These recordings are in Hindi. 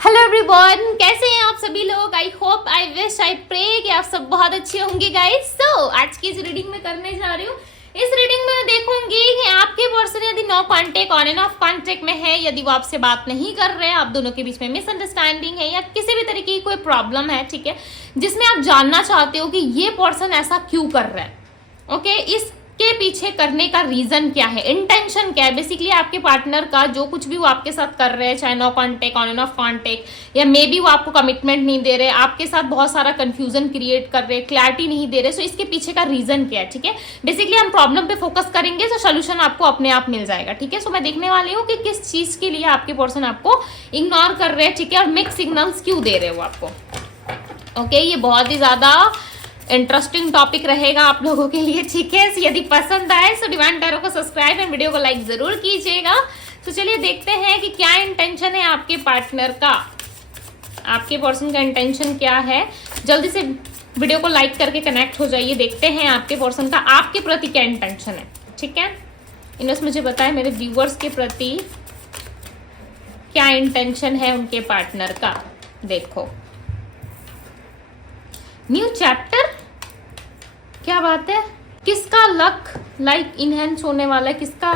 हेलो एवरीवन, कैसे हैं आप सभी लोग। I hope, I wish, I pray कि आप सब बहुत अच्छे होंगे गाइस। सो आज की इस रीडिंग में करने जा रही हूँ। इस रीडिंग में देखूंगी कि आपके पर्सन यदि no contact, on and off contact में है, यदि वो आपसे बात नहीं कर रहे हैं, आप दोनों के बीच में मिसअंडरस्टैंडिंग है या किसी भी तरीके की कोई प्रॉब्लम है, ठीक है, जिसमें आप जानना चाहते हो कि ये पर्सन ऐसा क्यों कर रहा है। ओके, इसके पीछे करने का रीजन क्या है, इंटेंशन क्या है। बेसिकली आपके पार्टनर का जो कुछ भी वो आपके साथ कर रहे हैं, चाहे no contact, on and off contact, या मे बी वो आपको कमिटमेंट नहीं दे रहे, आपके साथ बहुत सारा कंफ्यूजन क्रिएट कर रहे, क्लैरिटी नहीं दे रहे, सो इसके पीछे का रीजन क्या है। ठीक है, बेसिकली हम प्रॉब्लम पे फोकस करेंगे तो सोल्यूशन आपको अपने आप मिल जाएगा। ठीक है, सो मैं देखने वाली हूँ कि किस चीज के लिए आपके पर्सन आपको इग्नोर कर रहे हैं, ठीक है, और मिक्स सिग्नल्स क्यों दे रहे हो आपको। ओके, ये बहुत ही ज्यादा इंटरेस्टिंग टॉपिक रहेगा आप लोगों के लिए। ठीक है, यदि पसंद आए तो डिवाइन टैरो को सब्सक्राइब एंड वीडियो को लाइक जरूर कीजिएगा। तो चलिए देखते हैं कि क्या इंटेंशन है आपके पार्टनर का, आपके पर्सन का इंटेंशन क्या है। जल्दी से वीडियो को लाइक करके कनेक्ट हो जाइए। देखते हैं आपके पर्सन का आपके प्रति क्या इंटेंशन है। ठीक है, इन्होंने मुझे बताया मेरे व्यूवर्स के प्रति क्या इंटेंशन है उनके पार्टनर का। देखो, न्यू चैप्टर, क्या बात है। किसका लक लाइक इनहेंस होने वाला है, किसका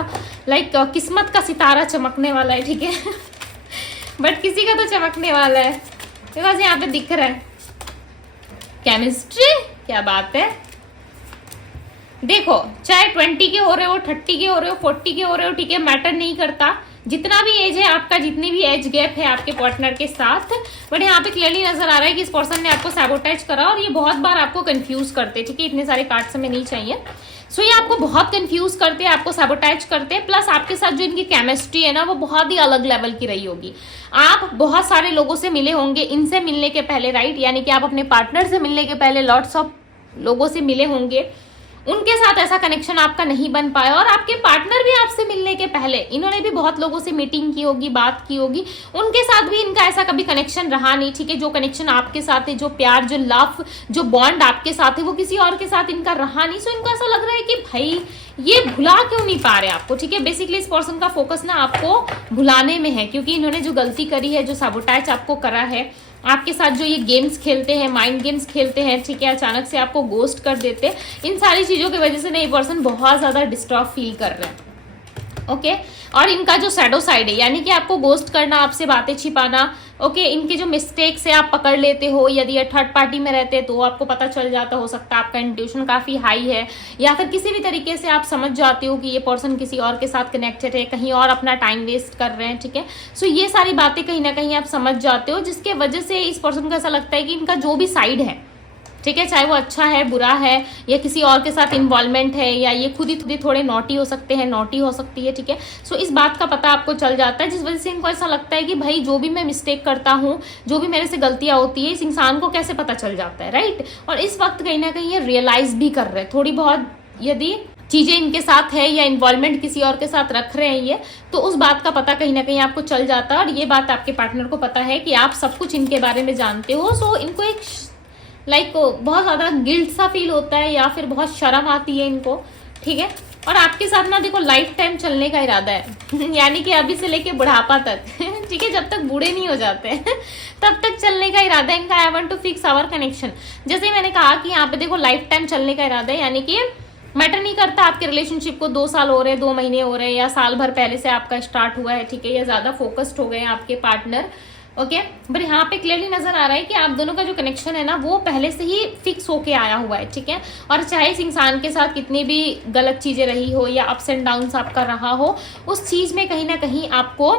लाइक किस्मत का सितारा चमकने वाला है। ठीक है बट किसी का तो चमकने वाला है, बस यहाँ पे दिख रहा है केमिस्ट्री। क्या बात है। देखो, चाहे 20 के हो रहे हो, 30 के हो रहे हो, 40 के हो रहे हो, ठीक है, मैटर नहीं करता। जितना भी एज है आपका, जितनी भी एज गैप है आपके पार्टनर के साथ, बट यहाँ पे क्लियरली नजर आ रहा है कि इस पर्सन ने आपको सैबोटेज करा और ये बहुत बार आपको कंफ्यूज करते हैं। ठीक है, इतने सारे कार्ड्स हमें नहीं चाहिए। सो ये आपको बहुत कंफ्यूज करते हैं, आपको सैबोटेज करते हैं, प्लस आपके साथ जो इनकी केमिस्ट्री है ना, वो बहुत ही अलग लेवल की रही होगी। आप बहुत सारे लोगों से मिले होंगे इनसे मिलने के पहले, राइट, यानी कि आप अपने पार्टनर से मिलने के पहले लॉट्स ऑफ लोगों से मिले होंगे, उनके साथ ऐसा कनेक्शन आपका नहीं बन पाया। और आपके पार्टनर भी आपसे मिलने के पहले इन्होंने भी बहुत लोगों से मीटिंग की होगी, बात की होगी, उनके साथ भी इनका ऐसा कभी कनेक्शन रहा नहीं। ठीक है, जो कनेक्शन आपके साथ है, जो प्यार, जो लव, जो बॉन्ड आपके साथ है, वो किसी और के साथ इनका रहा नहीं। सो इनको ऐसा लग रहा है कि भाई ये भुला क्यों नहीं पा रहे आपको। ठीक है, बेसिकली इस पर्सन का फोकस ना आपको भुलाने में है, क्योंकि इन्होंने जो गलती करी है, जो सैबोटेज आपको करा है, आपके साथ जो ये गेम्स खेलते हैं, माइंड गेम्स खेलते हैं, ठीक है, अचानक से आपको गोस्ट कर देते हैं, इन सारी चीजों की वजह से ना ये पर्सन बहुत ज्यादा डिस्टर्ब फील कर रहे हैं। ओके, और इनका जो शैडो साइड है, यानी कि आपको गोस्ट करना, आपसे बातें छिपाना, ओके, इनके जो मिस्टेक्स है आप पकड़ लेते हो। यदि ये थर्ड पार्टी में रहते हैं तो आपको पता चल जाता, हो सकता है आपका इंट्यूशन काफी हाई है, या फिर किसी भी तरीके से आप समझ जाते हो कि ये पर्सन किसी और के साथ कनेक्टेड है, कहीं और अपना टाइम वेस्ट कर रहे हैं। ठीक है, सो ये सारी बातें कहीं ना कहीं आप समझ जाते हो, जिसके वजह से इस पर्सन को ऐसा लगता है कि इनका जो भी साइड है, ठीक है, चाहे वो अच्छा है, बुरा है, या किसी और के साथ इन्वॉल्वमेंट है, या ये खुद ही थोड़े नॉटी हो सकते हैं, नॉटी हो सकती है। ठीक है, सो इस बात का पता आपको चल जाता है, जिस वजह से इनको ऐसा लगता है कि भाई जो भी मैं मिस्टेक करता हूँ, जो भी मेरे से गलतियां होती है, इस इंसान को कैसे पता चल जाता है, राइट। और इस वक्त कहीं ना कहीं ये रियलाइज भी कर रहे हैं थोड़ी बहुत, यदि चीजें इनके साथ है या इन्वॉल्वमेंट किसी और के साथ रख रहे हैं ये, तो उस बात का पता कहीं ना कहीं आपको चल जाता है। और ये बात आपके पार्टनर को पता है कि आप सब कुछ इनके बारे में जानते हो। सो इनको एक बहुत ज्यादा गिल्ट सा फील होता है, या फिर बहुत शर्म आती है इनको। ठीक है, और आपके साथ ना देखो लाइफ टाइम चलने का इरादा है यानी कि अभी से लेके बुढ़ापा तक ठीक है, जब तक बूढ़े नहीं हो जाते तब तक चलने का इरादा है इनका। I want to fix our connection, जैसे ही मैंने कहा कि यहाँ पे देखो लाइफ टाइम चलने का इरादा है, यानी कि मैटर नहीं करता आपके रिलेशनशिप को 2 साल हो रहे हैं, 2 महीने हो रहे हैं, या साल भर पहले से आपका स्टार्ट हुआ है, ठीक है, या ज्यादा फोकस्ड हो गए हैं आपके पार्टनर। ओके, बट यहाँ पे क्लियरली नजर आ रहा है कि आप दोनों का जो कनेक्शन है ना, वो पहले से ही फिक्स होके आया हुआ है। ठीक है, और चाहे इस इंसान के साथ कितनी भी गलत चीजें रही हो, या अप्स एंड डाउन्स आपका रहा हो, उस चीज में कहीं ना कहीं आपको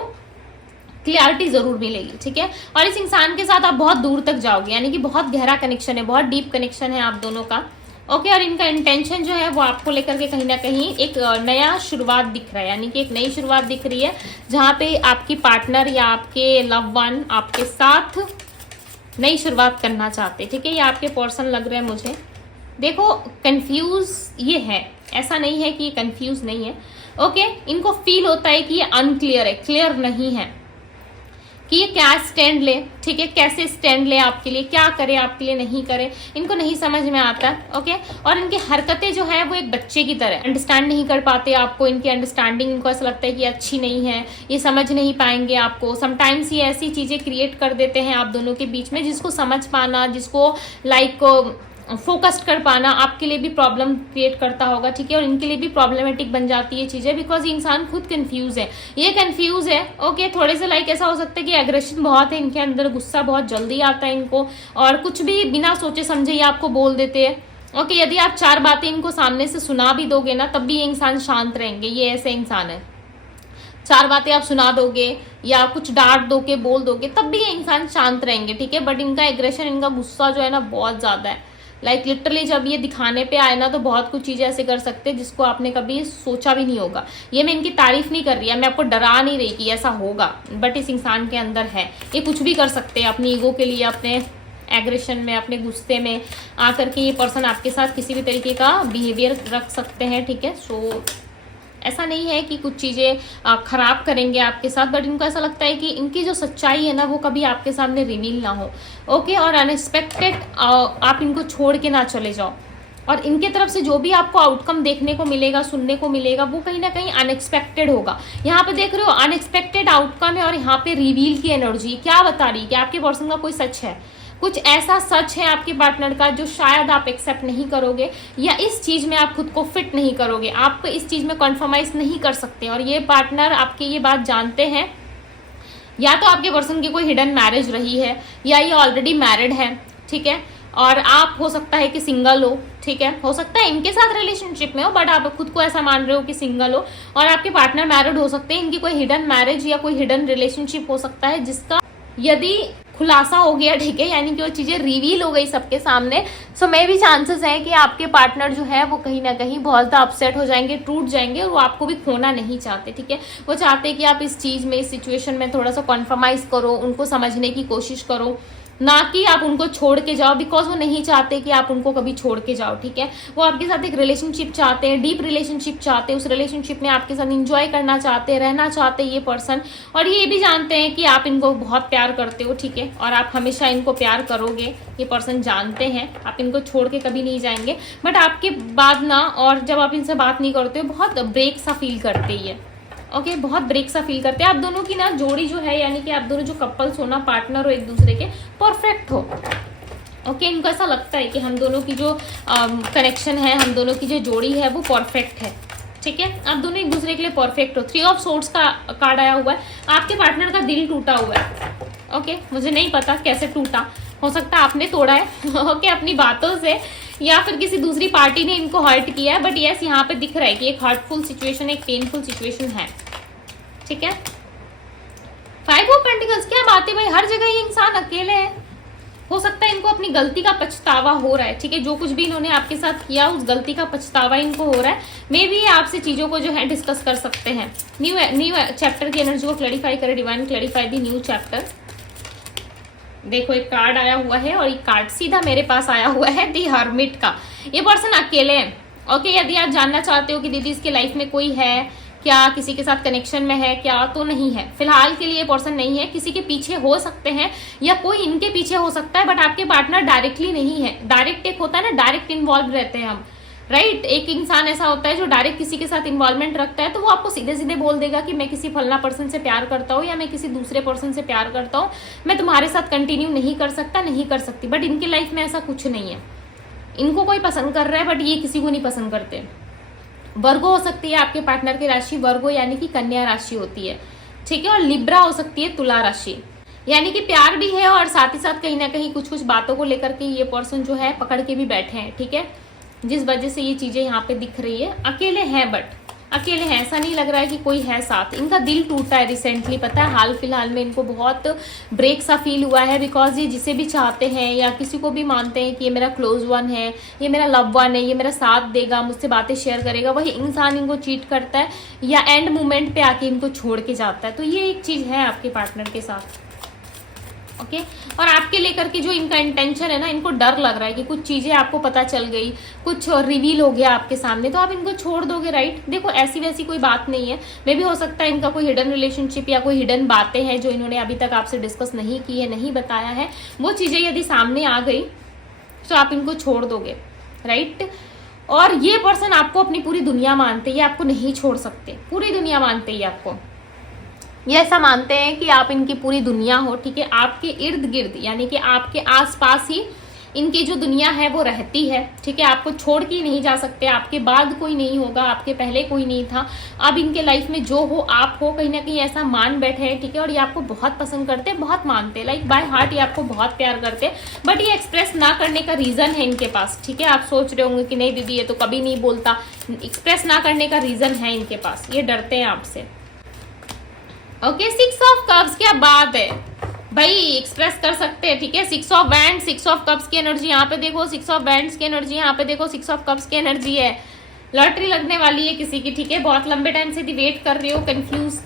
क्लियरिटी जरूर मिलेगी। ठीक है, और इस इंसान के साथ आप बहुत दूर तक जाओगे, यानी कि बहुत गहरा कनेक्शन है, बहुत डीप कनेक्शन है आप दोनों का। ओके, और इनका इंटेंशन जो है वो आपको लेकर के कहीं ना कहीं एक नया शुरुआत दिख रहा है, यानी कि एक नई शुरुआत दिख रही है, जहां पे आपकी पार्टनर या आपके लव वन आपके साथ नई शुरुआत करना चाहते हैं। ठीक है, ये आपके पर्सन लग रहे हैं मुझे। देखो, कंफ्यूज ये है, ऐसा नहीं है कि ये कंफ्यूज नहीं है। ओके, इनको फील होता है कि ये अनक्लियर है, क्लियर नहीं है। कि ये क्या स्टैंड ले, ठीक है, कैसे स्टैंड ले आपके लिए, क्या करे आपके लिए, नहीं करे, इनको नहीं समझ में आता। ओके, और इनकी हरकतें जो है वो एक बच्चे की तरह, अंडरस्टैंड नहीं कर पाते आपको, इनकी अंडरस्टैंडिंग इनको ऐसा लगता है कि अच्छी नहीं है, ये समझ नहीं पाएंगे आपको। समटाइम्स ये ऐसी चीजें क्रिएट कर देते हैं आप दोनों के बीच में जिसको समझ पाना, जिसको लाइक फोकस्ड कर पाना आपके लिए भी प्रॉब्लम क्रिएट करता होगा, ठीक है, और इनके लिए भी प्रॉब्लमेटिक बन जाती है चीजें, बिकॉज इंसान खुद कंफ्यूज है, ये कंफ्यूज है। ओके, थोड़े से लाइक ऐसा हो सकता है कि एग्रेशन बहुत है इनके अंदर, गुस्सा बहुत जल्दी आता है इनको, और कुछ भी बिना सोचे समझे ये आपको बोल देते हैं। ओके, यदि आप 4 बातें इनको सामने से सुना भी दोगे ना तब भी ये इंसान शांत रहेंगे, ये ऐसे इंसान है। 4 बातें आप सुना दोगे या कुछ डांट दोगे, बोल दोगे, तब भी ये इंसान शांत रहेंगे, ठीक है, बट इनका एग्रेशन, इनका गुस्सा जो है ना बहुत ज्यादा है। लाइक लिटरली जब ये दिखाने पे आए ना तो बहुत कुछ चीजें ऐसे कर सकते हैं जिसको आपने कभी सोचा भी नहीं होगा। ये मैं इनकी तारीफ नहीं कर रही है, मैं आपको डरा नहीं रही कि ऐसा होगा, बट इस इंसान के अंदर है, ये कुछ भी कर सकते हैं अपनी ईगो के लिए, अपने एग्रेशन में, अपने गुस्से में आकर के ये पर्सन आपके साथ किसी भी तरीके का बिहेवियर रख सकते हैं, ठीक है। सो ऐसा नहीं है कि कुछ चीज़ें खराब करेंगे आपके साथ, बट इनको ऐसा लगता है कि इनकी जो सच्चाई है ना वो कभी आपके सामने रिवील ना हो। ओके, और अनएक्सपेक्टेड आप इनको छोड़ के ना चले जाओ, और इनके तरफ से जो भी आपको आउटकम देखने को मिलेगा, सुनने को मिलेगा, वो कहीं ना कहीं अनएक्सपेक्टेड होगा। यहाँ पे देख रहे हो अनएक्सपेक्टेड आउटकम है, और यहाँ पे रिवील की एनर्जी क्या बता रही है कि आपके पर्सन का कोई सच है, कुछ ऐसा सच है आपके पार्टनर का जो शायद आप एक्सेप्ट नहीं करोगे, या इस चीज में आप खुद को फिट नहीं करोगे, आप इस चीज में कॉन्फर्माइज नहीं कर सकते, और ये पार्टनर आपकी ये बात जानते हैं। या तो आपके पर्सन की कोई हिडन मैरिज रही है, या ये ऑलरेडी मैरिड है, ठीक है, और आप हो सकता है कि सिंगल हो, ठीक है, हो सकता है इनके साथ रिलेशनशिप में हो बट आप खुद को ऐसा मान रहे हो कि सिंगल हो, और आपके पार्टनर मैरिड हो सकते हैं, इनकी कोई हिडन मैरिज या कोई हिडन रिलेशनशिप हो सकता है जिसका यदि खुलासा हो गया, ठीक है, यानी कि वो चीजें रिवील हो गई सबके सामने, सो मे भी चांसेस है कि आपके पार्टनर जो है वो कहीं ना कहीं बहुत ज़्यादा अपसेट हो जाएंगे, टूट जाएंगे, और वो आपको भी खोना नहीं चाहते, ठीक है। वो चाहते हैं कि आप इस चीज़ में, इस सिचुएशन में थोड़ा सा कॉन्फर्माइज करो, उनको समझने की कोशिश करो, ना कि आप उनको छोड़ के जाओ, बिकॉज वो नहीं चाहते कि आप उनको कभी छोड़ के जाओ, ठीक है। वो आपके साथ एक रिलेशनशिप चाहते हैं, डीप रिलेशनशिप चाहते हैं, उस रिलेशनशिप में आपके साथ इंजॉय करना चाहते हैं, रहना चाहते हैं ये पर्सन, और ये भी जानते हैं कि आप इनको बहुत प्यार करते हो, ठीक है, और आप हमेशा इनको प्यार करोगे, ये पर्सन जानते हैं, आप इनको छोड़ के कभी नहीं जाएंगे। बट आपके बाद ना, और जब आप इनसे बात नहीं करते हो, बहुत ब्रेक सा फील करते ही है। ओके, बहुत ब्रेक सा फील करते हैं। आप दोनों की ना जोड़ी जो है, यानी कि आप दोनों जो कपल्स हो ना, पार्टनर हो एक दूसरे के, परफेक्ट हो। ओके, इनको ऐसा लगता है कि हम दोनों की जो कनेक्शन है, हम दोनों की जो जोड़ी है वो परफेक्ट है, ठीक है, आप दोनों एक दूसरे के लिए परफेक्ट हो। 3 ऑफ सोर्ड्स का कार्ड आया हुआ है, आपके पार्टनर का दिल टूटा हुआ है। ओके, मुझे नहीं पता कैसे टूटा, हो सकता है आपने तोड़ा है ओके, अपनी बातों से, या फिर किसी दूसरी पार्टी ने इनको हर्ट किया है, बट यस यहाँ पे दिख रहा है कि एक हर्टफुल सिचुएशन, एक पेनफुल सिचुएशन है, ठीक है। 5 ऑफ पेंटिकल्स, क्या बात है भाई, हर जगह ये इंसान अकेले है। हो सकता है इनको अपनी गलती का पछतावा हो रहा है, ठीक है, जो कुछ भी इन्होंने आपके साथ किया उस गलती का पछतावा इनको हो रहा है। मे बी आपसे चीजों को जो है डिस्कस कर सकते हैं। न्यू चैप्टर की एनर्जी को क्लैरिफाई करे डिवाइन, क्लैरिफाई दी न्यू चैप्टर। देखो एक कार्ड आया हुआ है, और एक कार्ड सीधा मेरे पास आया हुआ है दी हर्मिट का। ये पर्सन अकेले है। ओके, यदि आप जानना चाहते हो कि दीदी इसके लाइफ में कोई है क्या, किसी के साथ कनेक्शन में है क्या, तो नहीं है, फिलहाल के लिए पर्सन नहीं है। किसी के पीछे हो सकते हैं या कोई इनके पीछे हो सकता है, बट आपके पार्टनर डायरेक्टली नहीं है। डायरेक्ट एक होता है ना, डायरेक्ट इन्वॉल्व रहते हैं हम, राइट। एक इंसान ऐसा होता है जो डायरेक्ट किसी के साथ इन्वॉल्वमेंट रखता है, तो वो आपको सीधे सीधे बोल देगा कि मैं किसी फलना पर्सन से प्यार करता हूँ, या मैं किसी दूसरे पर्सन से प्यार करता हूँ, मैं तुम्हारे साथ कंटिन्यू नहीं कर सकता, नहीं कर सकती। बट इनकी लाइफ में ऐसा कुछ नहीं है। इनको कोई पसंद कर रहा है बट ये किसी को नहीं पसंद करते। वर्गो हो सकती है आपके पार्टनर की राशि, वर्गो यानी कि कन्या राशि होती है, ठीक है, और लिब्रा हो सकती है तुला राशि, यानी कि प्यार भी है और साथ ही साथ कहीं ना कहीं कुछ कुछ बातों को लेकर के ये पर्सन जो है पकड़ के भी बैठे हैं, ठीक है, जिस वजह से ये चीजें यहाँ पे दिख रही है। अकेले हैं, बट अकेले हैं, ऐसा नहीं लग रहा है कि कोई है साथ। इनका दिल टूटा है रिसेंटली, पता है, हाल फिलहाल में इनको बहुत ब्रेक सा फील हुआ है, बिकॉज ये जिसे भी चाहते हैं या किसी को भी मानते हैं कि ये मेरा क्लोज वन है, ये मेरा लव वन है, ये मेरा साथ देगा, मुझसे बातें शेयर करेगा, वही इंसान इनको चीट करता है या एंड मोमेंट पे आके इनको छोड़ के जाता है। तो ये एक चीज है आपके पार्टनर के साथ। ओके। और आपके लेकर के जो इनका इंटेंशन है ना, इनको डर लग रहा है कि कुछ चीजें आपको पता चल गई, कुछ रिवील हो गया आपके सामने, तो आप इनको छोड़ दोगे, राइट। देखो ऐसी वैसी कोई बात नहीं है, मे भी हो सकता है इनका कोई हिडन रिलेशनशिप या कोई हिडन बातें हैं जो इन्होंने अभी तक आपसे डिस्कस नहीं की है, नहीं बताया है, वो चीजें यदि सामने आ गई तो आप इनको छोड़ दोगे, राइट। और ये पर्सन आपको अपनी पूरी दुनिया मानते हैं, आपको नहीं छोड़ सकते, पूरी दुनिया मानते हैं आपको, ये ऐसा मानते हैं कि आप इनकी पूरी दुनिया हो, ठीक है। आपके इर्द गिर्द यानी कि आपके आसपास ही इनकी जो दुनिया है वो रहती है, ठीक है। आपको छोड़ के नहीं जा सकते, आपके बाद कोई नहीं होगा, आपके पहले कोई नहीं था, अब इनके लाइफ में जो हो आप हो, कहीं ना कहीं ऐसा मान बैठे हैं, ठीक है। और ये आपको बहुत पसंद करते हैं, बहुत मानते हैं, लाइक बाय हार्ट ये आपको बहुत प्यार करते हैं, बट ये एक्सप्रेस ना करने का रीजन है इनके पास, ठीक है। आप सोच रहे होंगे कि नहीं दीदी ये तो कभी नहीं बोलता, एक्सप्रेस ना करने का रीजन है इनके पास, ये डरते हैं आपसे। ओके, 6 ऑफ कप्स, क्या बात है भाई, एक्सप्रेस कर सकते हैं, ठीक है। 6 ऑफ वैंड, 6 ऑफ कप्स की एनर्जी यहाँ पे देखो, 6 ऑफ वैंड्स की एनर्जी यहाँ पे देखो, 6 ऑफ कप्स की एनर्जी है। लॉटरी लगने वाली है किसी की, ठीक है। बहुत लंबे टाइम से वेट कर रहे हो, कंफ्यूज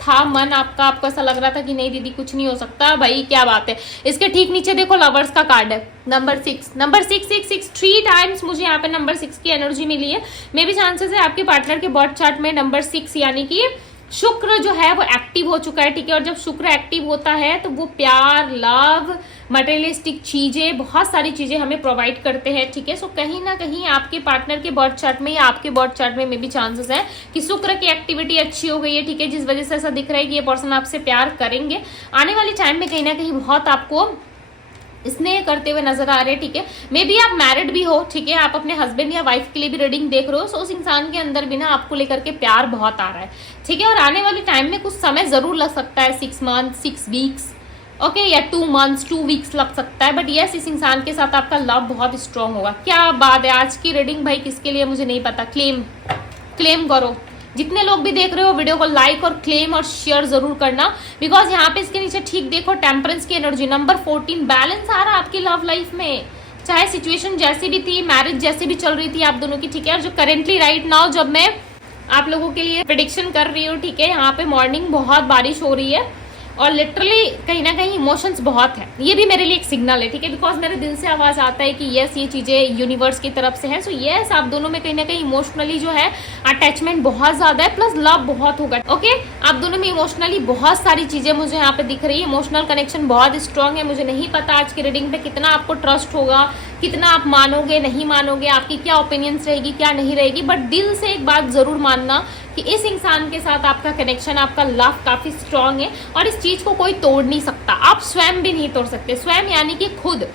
था मन आपका, आपको ऐसा लग रहा था कि नहीं दीदी कुछ नहीं हो सकता, भाई क्या बात है। इसके ठीक नीचे देखो लवर्स का कार्ड है, नंबर 6, नंबर 6 3 टाइम्स मुझे यहाँ पे नंबर 6 की एनर्जी मिली है। मे भी चांसेस है आपके पार्टनर के बर्थ चार्ट में नंबर 6 यानी कि शुक्र जो है वो एक्टिव हो चुका है, ठीक है। और जब शुक्र एक्टिव होता है तो वो प्यार, लव, मटेरियलिस्टिक चीजें, बहुत सारी चीजें हमें प्रोवाइड करते हैं, ठीक है। सो कहीं ना कहीं आपके पार्टनर के बर्थ चार्ट में या आपके बर्थ चार्ट में भी चांसेस है कि शुक्र की एक्टिविटी अच्छी हो गई है, ठीक है, जिस वजह से ऐसा दिख रहा है कि ये पर्सन आपसे प्यार करेंगे आने वाले टाइम में, कहीं ना कहीं बहुत आपको स्नेह करते हुए नजर आ रहे हैं, ठीक है। मे बी आप मैरिड भी हो, ठीक है, आप अपने हस्बैंड या वाइफ के लिए भी रीडिंग देख रहे हो, सो उस इंसान के अंदर भी ना आपको लेकर के प्यार बहुत आ रहा है, ठीक है। और आने वाले टाइम में कुछ समय जरूर लग सकता है, 6 मंथ, 6 वीक्स, ओके, या 2 मंथ्स, 2 वीक्स लग सकता है, बट यस इस इंसान के साथ आपका लव बहुत स्ट्रांग होगा। क्या बात है, आज की रीडिंग भाई किसके लिए मुझे नहीं पता, क्लेम करो। जितने लोग भी देख रहे हो वीडियो को लाइक और क्लेम और शेयर जरूर करना, बिकॉज यहाँ पे इसके नीचे ठीक देखो टेम्परेंस की एनर्जी, नंबर 14, बैलेंस आ रहा है आपकी लव लाइफ में, चाहे सिचुएशन जैसी भी थी, मैरिज जैसी भी चल रही थी आप दोनों की, ठीक है। और जो करेंटली राइट नाउ जब मैं आप लोगों के लिए प्रेडिक्शन कर रही हूँ, ठीक है, यहाँ पे मॉर्निंग बहुत बारिश हो रही है और लिटरली कहीं ना कहीं इमोशंस बहुत है, ये भी मेरे लिए एक सिग्नल है, ठीक है। बिकॉज मेरे दिल से आवाज आता है कि यस ये चीजें यूनिवर्स की तरफ से है। सो यस आप दोनों में कहीं ना कहीं इमोशनली जो है अटैचमेंट बहुत ज्यादा है, प्लस लव बहुत होगा, ओके। आप दोनों में इमोशनली बहुत सारी चीजें मुझे यहाँ पे दिख रही है, इमोशनल कनेक्शन बहुत स्ट्रांग है। मुझे नहीं पता आज की रीडिंग पे कितना आपको ट्रस्ट होगा, कितना आप मानोगे नहीं मानोगे, आपकी क्या ओपिनियंस रहेगी क्या नहीं रहेगी, बट दिल से एक बात जरूर मानना कि इस इंसान के साथ आपका कनेक्शन, आपका लव काफी स्ट्रांग है और इस चीज को कोई तोड़ नहीं सकता, आप स्वयं भी नहीं तोड़ सकते। स्वयं यानी कि खुद,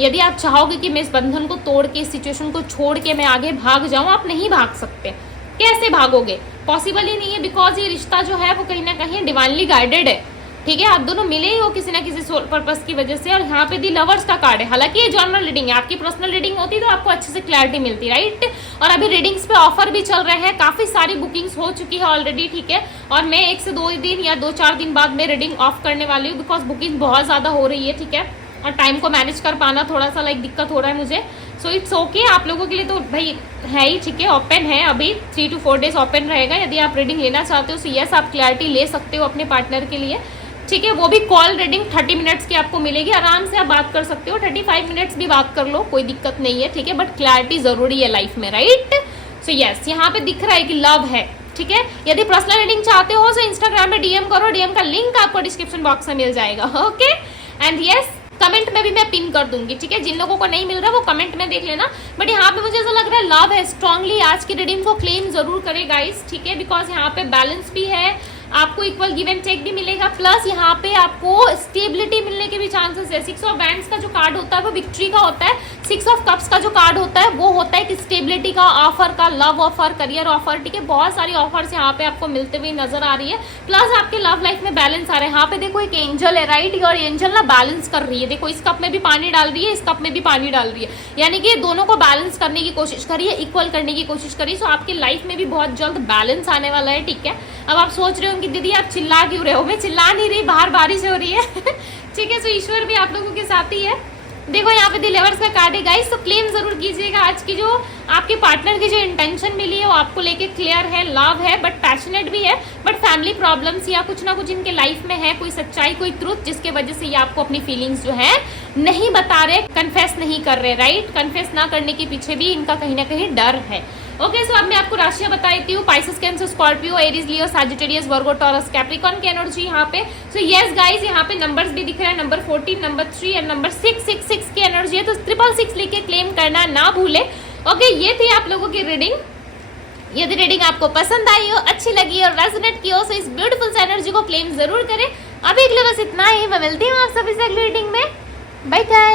यदि आप चाहोगे कि मैं इस बंधन को तोड़ के, इस सिचुएशन को छोड़ के मैं आगे भाग जाऊं, आप नहीं भाग सकते। कैसे भागोगे, पॉसिबल ही नहीं है, बिकॉज ये रिश्ता जो है वो कहीं ना कहीं डिवाइनली गाइडेड है, ठीक है। आप दोनों मिले ही हो किसी ना किसी सोल पर्पस की वजह से। और यहाँ पे दी लवर्स का कार्ड है, हालांकि ये जनरल रीडिंग है, आपकी पर्सनल रीडिंग होती तो आपको अच्छे से क्लैरिटी मिलती, राइट। और अभी रीडिंग्स पे ऑफर भी चल रहे हैं, काफी सारी बुकिंग्स हो चुकी है ऑलरेडी, ठीक है। और मैं 1 से 2 दिन या 2-4 दिन बाद मैं रीडिंग ऑफ करने वाली हूँ, बिकॉज बुकिंग बहुत ज्यादा हो रही है, ठीक है। और टाइम को मैनेज कर पाना थोड़ा सा लाइक दिक्कत हो रहा है मुझे। सो इट्स ओके, आप लोगों के लिए तो भाई है ही, ठीक है, ओपन है अभी 3 to 4 डेज ओपन रहेगा। यदि आप रीडिंग लेना चाहते हो तो यस आप क्लैरिटी ले सकते हो अपने पार्टनर के लिए, ठीक है। वो भी कॉल रीडिंग 30 मिनट्स की आपको मिलेगी, आराम से आप बात कर सकते हो, 35 मिनट्स भी बात कर लो, कोई दिक्कत नहीं है, ठीक है। बट क्लैरिटी जरूरी है लाइफ में, राइट। सो यस यहाँ पे दिख रहा है कि लव है, ठीक है। यदि पर्सनल रीडिंग चाहते हो तो इंस्टाग्राम में डीएम करो, डीएम का लिंक आपको डिस्क्रिप्शन बॉक्स में मिल जाएगा, ओके। एंड यस कमेंट में भी मैं पिन कर दूंगी, ठीक है। जिन लोगों को नहीं मिल रहा वो कमेंट में देख लेना, बट यहाँ पे मुझे ऐसा लग रहा है लव है स्ट्रांगली। आज की रीडिंग को क्लेम जरूर करे गाइस, ठीक है, बिकॉज यहाँ पे बैलेंस भी है, आपको इक्वल गिव एंड टेक भी मिलेगा, प्लस यहाँ पे आपको स्टेबिलिटी मिलने के भी चांसेस है। 6 ऑफ बैंड्स का जो कार्ड होता है वो विक्ट्री का होता है, 6 ऑफ कप्स का जो कार्ड होता है वो होता है कि स्टेबिलिटी का, ऑफर का, लव ऑफर, करियर ऑफर, ठीक है। बहुत सारी ऑफर्स यहाँ पे आपको मिलते हुए नजर आ रही है, प्लस आपके लव लाइफ में बैलेंस आ रहा है। यहाँ पे देखो एक एंजल है, राइट, और एंजल ना बैलेंस कर रही है, देखो इस कप में भी पानी डाल रही है, इस कप में भी पानी डाल रही है, यानी कि दोनों को बैलेंस करने की कोशिश करिए, इक्वल करने की कोशिश करिए। सो आपकी लाइफ में भी बहुत जल्द बैलेंस आने वाला है, ठीक है। अब आप सोच रहे हो कि दीदी आप चिल्ला क्यों रहे हो, मैं चिल्ला नहीं रही, बाहर बारिश हो रही है ठीक है। सो ईश्वर भी आप लोगों के साथ ही है, देखो यहाँ पे द लवर्स का कार्ड है गाइस, तो क्लेम जरूर कीजिएगा। आज की जो आपके पार्टनर की जो इंटेंशन मिली है वो आपको लेके क्लियर है, लव है, बट पैशनेट भी है, बट फैमिली प्रॉब्लम्स या कुछ ना कुछ इनके लाइफ में है, कोई सच्चाई, कोई ट्रुथ, जिसके वजह से ये आपको अपनी फीलिंग्स जो है नहीं बता रहे, कन्फेस नहीं कर रहे, राइट। कन्फेस ना करने के पीछे भी इनका कहीं ना कहीं डर है। ओके, सो अब मैं आपको राशियां बता देती हूँ। पाइसेस, कैंसर, स्कॉर्पियो, एरीज, लियो, सजिटेरियस, वर्गो, टॉरस, कैप्रिकॉर्न की एनर्जी यहाँ पे। सो यस गाइस, यहाँ पे नंबर्स भी दिख रहे हैं, नंबर 14, नंबर 3 और नंबर 666 की एनर्जी है, तो 666 लेके क्लेम करना ना भूले। ओके, ये थी आप लोगों की रीडिंग। यदि रीडिंग आपको पसंद आई हो, अच्छी लगी और रेजोनेट की हो, तो इस ब्यूटीफुल से एनर्जी को क्लेम जरूर करें। अभी के लिए बस इतना ही, मैं मिलती हूँ आप सभी से अगली रीडिंग में। Bye bye.